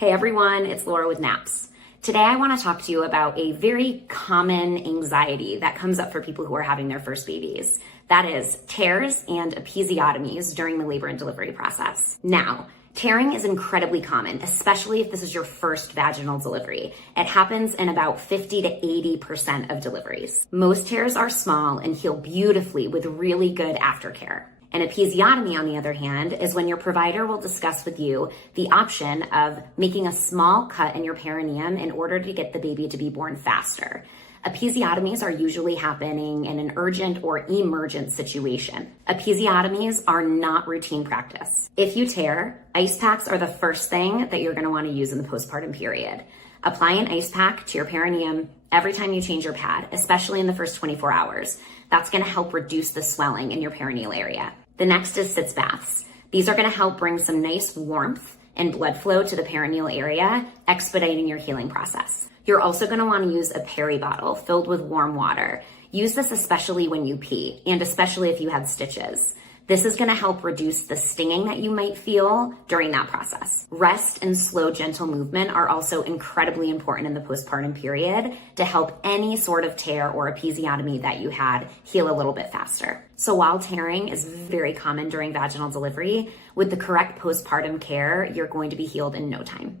Hey everyone, it's Laura with Naps. Today I want to talk to you about a very common anxiety that comes up for people who are having their first babies. That is tears and episiotomies during the labor and delivery process. Now, tearing is incredibly common, especially if this is your first vaginal delivery. It happens in about 50 to 80% of deliveries. Most tears are small and heal beautifully with really good aftercare. An episiotomy, on the other hand, is when your provider will discuss with you the option of making a small cut in your perineum in order to get the baby to be born faster. Episiotomies are usually happening in an urgent or emergent situation. Episiotomies are not routine practice. If you tear, ice packs are the first thing that you're going to want to use in the postpartum period. Apply an ice pack to your perineum every time you change your pad, especially in the first 24 hours. That's going to help reduce the swelling in your perineal area. The next is sitz baths. These are going to help bring some nice warmth and blood flow to the perineal area, expediting your healing process. You're also going to want to use a peri bottle filled with warm water. Use this especially when you pee, and especially if you have stitches. This is going to help reduce the stinging that you might feel during that process. Rest and slow, gentle movement are also incredibly important in the postpartum period to help any sort of tear or episiotomy that you had heal a little bit faster. So while tearing is very common during vaginal delivery, with the correct postpartum care, you're going to be healed in no time.